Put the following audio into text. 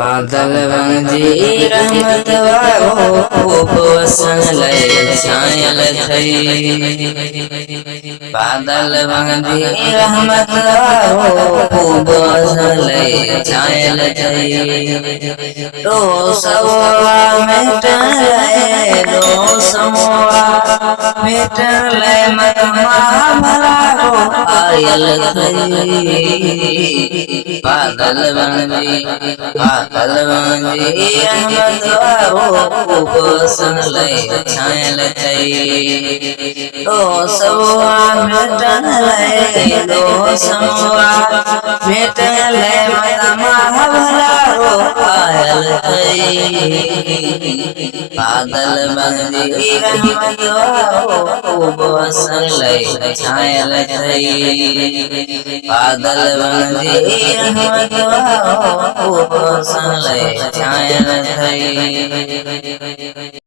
बादल बंदी रहमत वारो खूब वसन लय छायल थई। बादल बंदी रहमत वारो खूब वसन लय छायल थई। रो सवा मिटले रो समवा मिटले मनमा भलारो आयल थई। बादल बंदी रहमत वारो खूब वसन लय छायल थई। रो सवा मिटले रो समवा मिटले मनमा भलारो आयल थई। बादल बंदी रहमत वारो खूब वसन लय छायल थई। बादल बंदी रहमत वारो खूब वसन लय छायल थई।